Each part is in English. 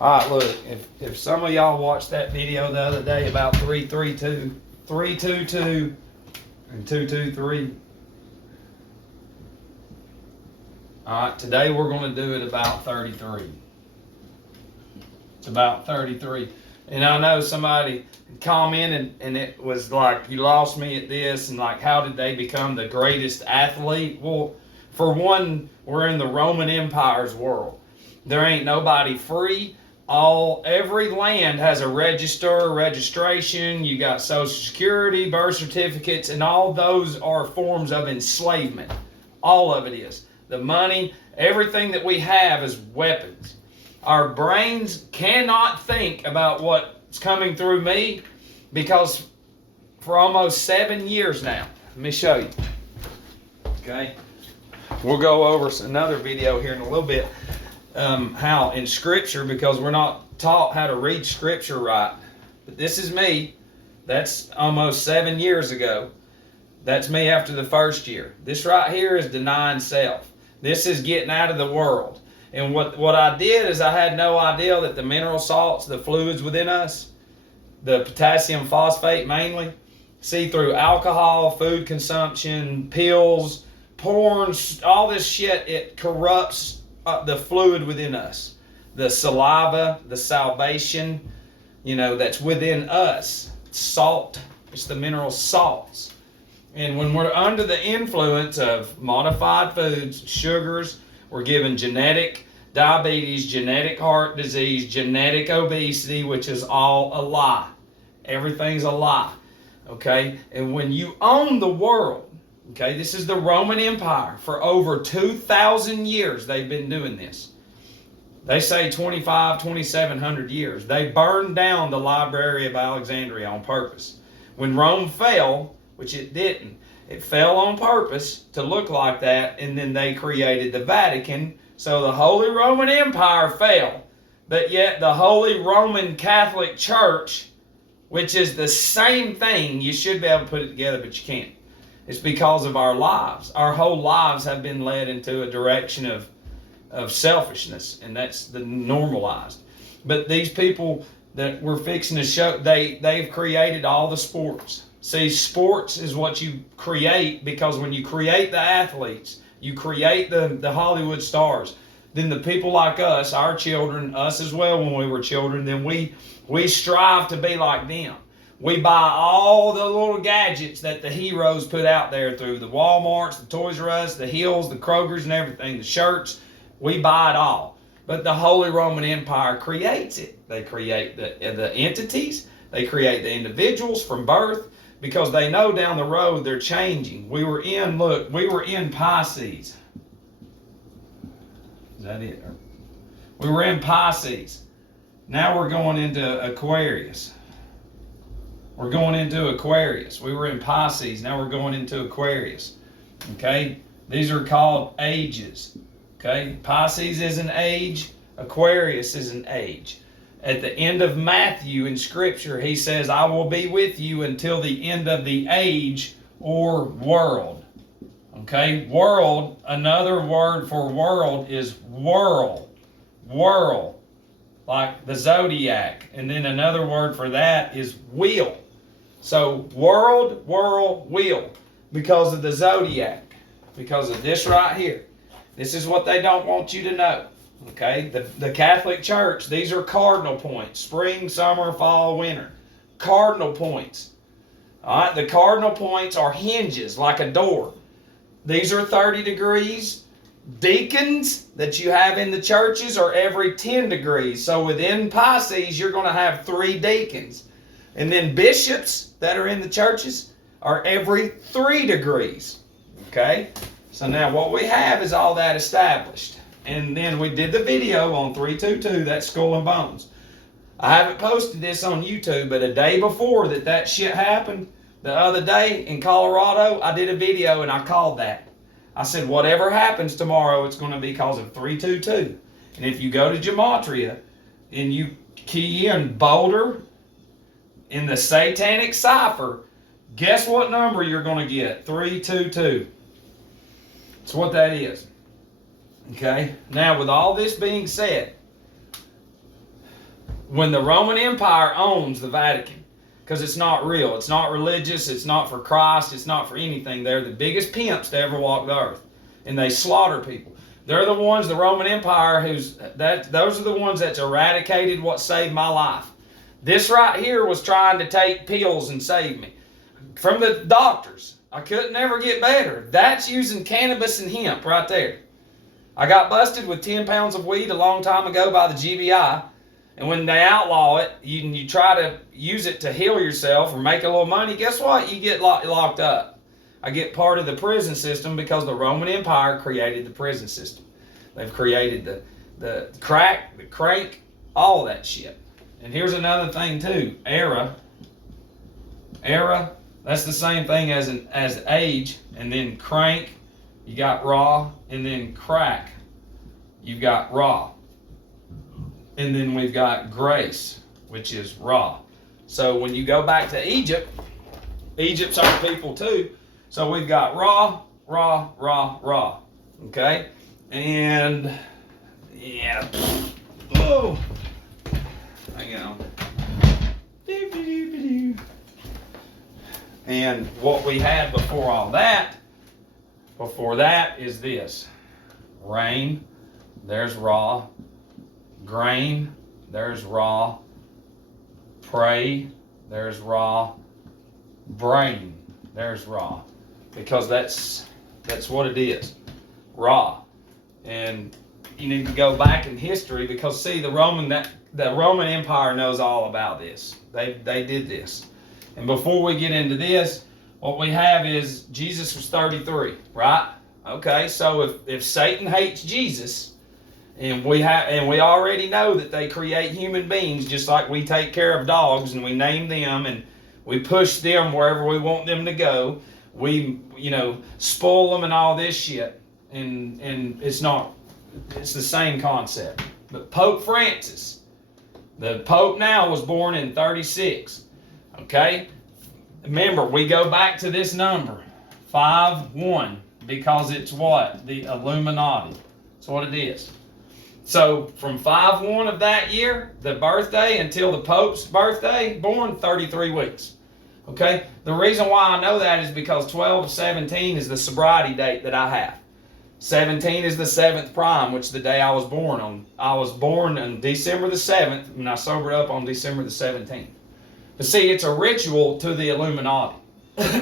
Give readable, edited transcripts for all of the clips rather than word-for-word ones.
All right, look, if some of y'all watched that video the other day about 332, 322, and 223. All right, today we're going to do it about 33. It's about 33. And I know somebody commented and it was like, you lost me at this, and like, how did they become the greatest athlete? Well, for one, we're in the Roman Empire's world. There ain't nobody free. Every land has a registration. You got Social Security, birth certificates, and all those are forms of enslavement. All of it is. The money, everything that we have is weapons. Our brains cannot think about what's coming through me because for almost 7 years now, let me show you. Okay, we'll go over another video here in a little bit. How in scripture, because we're not taught how to read scripture right. But this is me. That's almost 7 years ago. That's me after the first year. This right here is denying self. This is getting out of the world. And what I did is I had no idea that the mineral salts, the fluids within us, the potassium phosphate mainly, see through alcohol, food consumption, pills, porn, all this shit, it corrupts the fluid within us, the saliva, the salvation, that's within us. Salt, it's the mineral salts. And when we're under the influence of modified foods, sugars, we're given genetic diabetes, genetic heart disease, genetic obesity, which is all a lie. Everything's a lie. Okay? And when you own the world, okay, this is the Roman Empire. For over 2,000 years, they've been doing this. They say 2,700 years. They burned down the Library of Alexandria on purpose. When Rome fell, which it didn't, it fell on purpose to look like that, and then they created the Vatican. So the Holy Roman Empire fell. But yet the Holy Roman Catholic Church, which is the same thing, you should be able to put it together, but you can't. It's because of our lives. Our whole lives have been led into a direction of selfishness, and that's the normalized. But these people that we're fixing to show, they've created all the sports. See, sports is what you create, because when you create the athletes, you create the Hollywood stars, then the people like us, our children, us as well when we were children, then we strive to be like them. We buy all the little gadgets that the heroes put out there through the Walmarts, the Toys R Us, the Hills, the Krogers and everything, the shirts. We buy it all. But the Holy Roman Empire creates it. They create the entities. They create the individuals from birth, because they know down the road they're changing. We were in Pisces. Is that it? We were in Pisces. Now we're going into Aquarius. We're going into Aquarius. We were in Pisces. Now we're going into Aquarius. Okay? These are called ages. Okay? Pisces is an age. Aquarius is an age. At the end of Matthew in Scripture, he says, I will be with you until the end of the age or world. Okay? World, another word for world is whirl. Whirl. Like the zodiac. And then another word for that is wheel. So world, whirl, wheel. Because of the zodiac. Because of this right here. This is what they don't want you to know. Okay, the Catholic Church, these are cardinal points. Spring, summer, fall, winter. Cardinal points. All right, the cardinal points are hinges like a door. These are 30 degrees. Deacons that you have in the churches are every 10 degrees. So within Pisces, you're going to have 3 deacons. And then bishops that are in the churches are every 3 degrees. Okay, so now what we have is all that established. And then we did the video on 322, that's Skull and Bones. I haven't posted this on YouTube, but a day before that shit happened, the other day in Colorado, I did a video and I called that. I said, whatever happens tomorrow, it's going to be because of 322. And if you go to Gematria and you key in Boulder in the satanic cipher, guess what number you're going to get? 322. That's what that is. Okay, now with all this being said, when the Roman Empire owns the Vatican, because it's not real, it's not religious, it's not for Christ, it's not for anything. They're the biggest pimps to ever walk the earth, and they slaughter people. They're the ones, the Roman Empire, those are the ones that's eradicated what saved my life. This right here was trying to take pills and save me from the doctors. I couldn't ever get better. That's using cannabis and hemp right there. I got busted with 10 pounds of weed a long time ago by the GBI. And when they outlaw it, you try to use it to heal yourself or make a little money, guess what? You get locked up. I get part of the prison system because the Roman Empire created the prison system. They've created the crack, the crank, all that shit. And here's another thing too, era, that's the same thing as age, and then crank, you got raw, and then crack, you've got raw. And then we've got grace, which is raw. So when you go back to Egypt, Egypt's our people too. So we've got raw. Okay? And yeah. Oh. Hang on. And what we had before that is this. Rain, there's raw. Grain, there's raw. Pray, there's raw. Brain, there's raw. Because that's what it is. Raw. And you need to go back in history because see the Roman Empire knows all about this. They did this. And before we get into this, what we have is Jesus was 33, right? Okay, so if Satan hates Jesus, and we already know that they create human beings just like we take care of dogs and we name them and we push them wherever we want them to go. We, spoil them and all this shit. And it's the same concept. But Pope Francis, the Pope now was born in 36. Okay? Remember, we go back to this number, 5-1, because it's what? The Illuminati. That's what it is. So from 5-1 of that year, the birthday, until the Pope's birthday, born 33 weeks. Okay? The reason why I know that is because 12-17 is the sobriety date that I have. 17 is the 7th prime, which is the day I was born on. I was born on December the 7th, and I sobered up on December the 17th. But see, it's a ritual to the Illuminati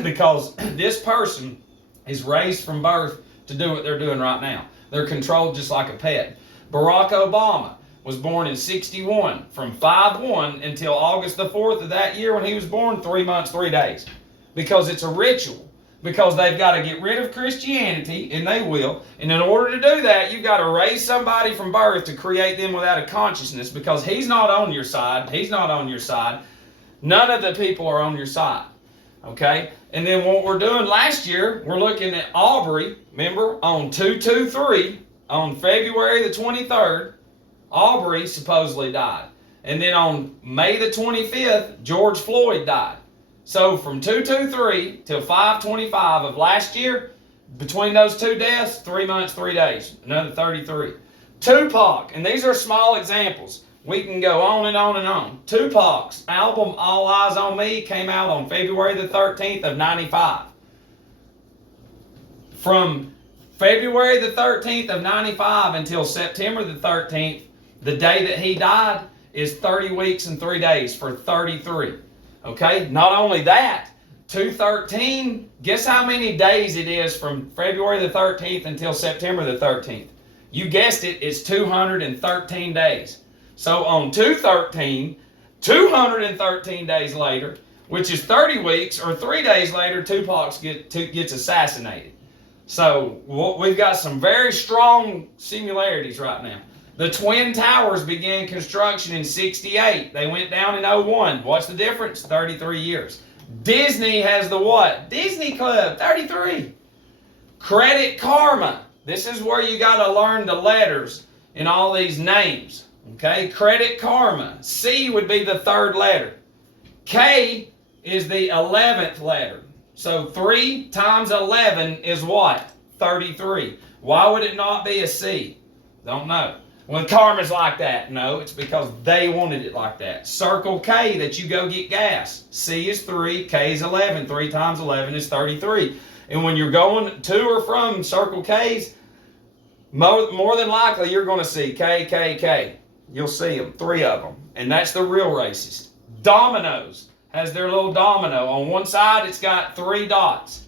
because this person is raised from birth to do what they're doing right now. They're controlled just like a pet. Barack Obama was born in 61, from 5-1 until August the 4th of that year when he was born, 3 months, 3 days. Because it's a ritual. Because they've got to get rid of Christianity, and they will. And in order to do that, you've got to raise somebody from birth to create them without a consciousness, because he's not on your side. He's not on your side. None of the people are on your side. Okay? And then what we're doing last year, we're looking at Aubrey, remember, on 2/2/3, on February the 23rd, Aubrey supposedly died. And then on May the 25th, George Floyd died. So from 2/2/3 till 5/25 of last year, between those two deaths, 3 months, 3 days, another 33. Tupac, and these are small examples. We can go on and on and on. Tupac's album, All Eyes on Me, came out on February the 13th of 95. From February the 13th of 95 until September the 13th, the day that he died, is 30 weeks and 3 days for 33. Okay? Not only that, 2/13, guess how many days it is from February the 13th until September the 13th? You guessed it, it's 213 days. So on 2/13, 213 days later, which is 30 weeks or 3 days later, Tupac gets assassinated. So we've got some very strong similarities right now. The Twin Towers began construction in 68. They went down in 01. What's the difference? 33 years. Disney has the what? Disney Club, 33. Credit Karma. This is where you got to learn the letters in all these names. Okay? Credit Karma. C would be the third letter. K is the 11th letter. So 3 times 11 is what? 33. Why would it not be a C? Don't know. Well, karma's like that. No, it's because they wanted it like that. Circle K that you go get gas. C is 3, K is 11. 3 times 11 is 33. And when you're going to or from Circle K's, more than likely you're going to see K, K, K. You'll see them, 3 of them. And that's the real racist. Domino's has their little domino. On one side, it's got 3 dots.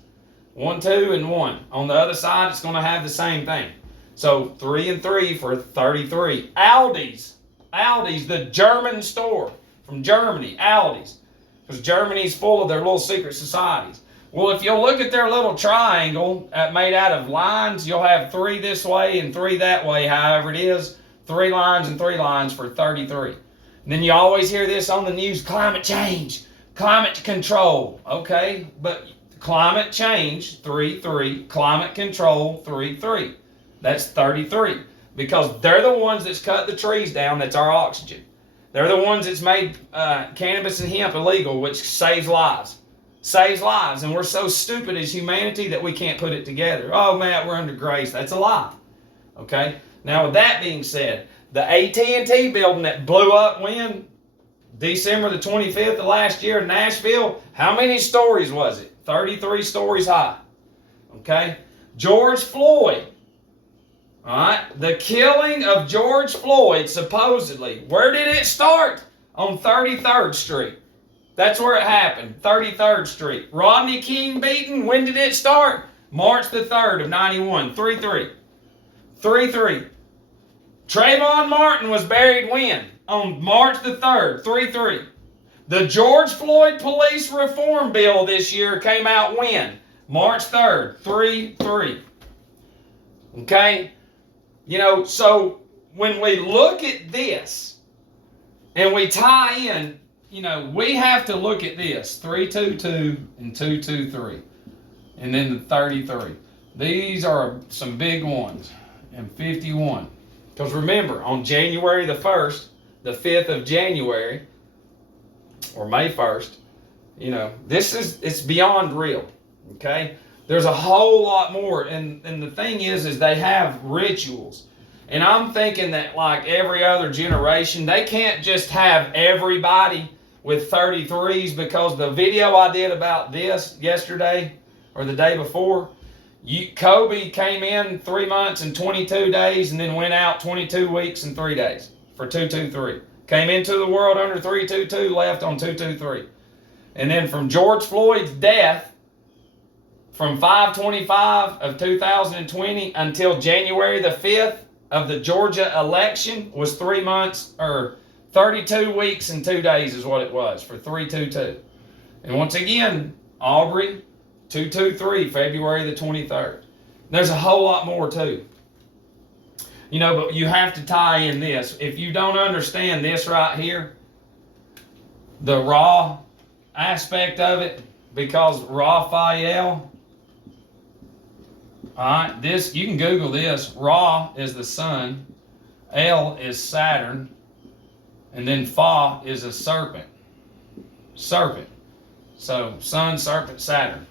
1, 2, and 1. On the other side, it's going to have the same thing. So 3 and 3 for 33. Aldi's, the German store from Germany, Aldi's. Because Germany's full of their little secret societies. Well, if you'll look at their little triangle made out of lines, you'll have 3 this way and 3 that way, however it is. 3 lines and 3 lines for 33. And then you always hear this on the news, climate change, climate control. Okay, but climate change, 3, 3. Climate control, 3, 3. That's 33. Because they're the ones that's cut the trees down, that's our oxygen. They're the ones that's made cannabis and hemp illegal, which saves lives. Saves lives, and we're so stupid as humanity that we can't put it together. Oh, Matt, we're under grace. That's a lie. Okay? Now, with that being said, the AT&T building that blew up when? December the 25th of last year in Nashville. How many stories was it? 33 stories high. Okay? George Floyd. All right? The killing of George Floyd, supposedly. Where did it start? On 33rd Street. That's where it happened, 33rd Street. Rodney King beaten, when did it start? March the 3rd of 91, 3-3. 3-3. Trayvon Martin was buried when? On March the 3rd, 3-3. The George Floyd Police Reform Bill this year came out when? March 3rd, 3-3. Okay? You know, so when we look at this and we tie in, you know, we have to look at this, 322 and 223, and then the 33. These are some big ones, and 51. Because remember, on January the 1st, the 5th of January, or May 1st, you know, it's beyond real, okay? There's a whole lot more, and the thing is they have rituals. And I'm thinking that like every other generation, they can't just have everybody with 33s, because the video I did about this yesterday or the day before, Kobe came in 3 months and 22 days and then went out 22 weeks and 3 days for 223. Came into the world under 322, left on 223. And then from George Floyd's death, from 5/25 of 2020 until January the 5th of the Georgia election was 3 months, or 32 weeks and 2 days is what it was for 322. And once again, Aubrey, 223, February the 23rd. There's a whole lot more too. You know, but you have to tie in this. If you don't understand this right here, the raw aspect of it, because Raphael, all right, this, you can Google this. Ra is the sun, El is Saturn, and then Fa is a serpent. Serpent. So sun, serpent, Saturn.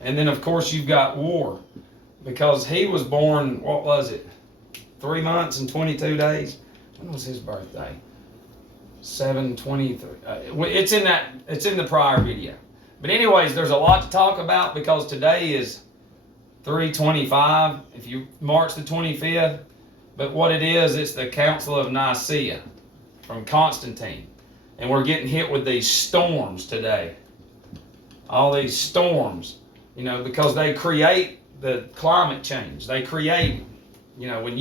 And then of course you've got war, because he was born, what was it? 3 months and 22 days. When was his birthday? 7/23. It's in the prior video. But anyways, there's a lot to talk about, because today is 3/25. If you March the 25th. But what it is, it's the Council of Nicaea from Constantine. And we're getting hit with these storms today. All these storms, you know, because they create the climate change. They create, you know, when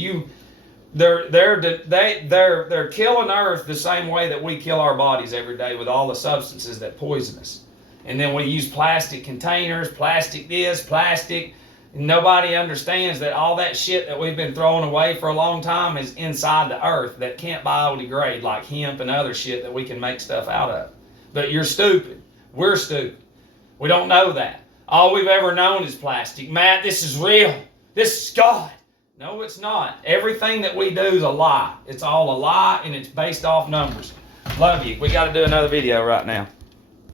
they're killing Earth the same way that we kill our bodies every day with all the substances that poison us. And then we use plastic containers, plastic this, plastic. And nobody understands that all that shit that we've been throwing away for a long time is inside the earth that can't biodegrade, like hemp and other shit that we can make stuff out of. But you're stupid. We're stupid. We don't know that. All we've ever known is plastic. Matt, this is real. This is God. No, it's not. Everything that we do is a lie. It's all a lie, and it's based off numbers. Love you. We got to do another video right now.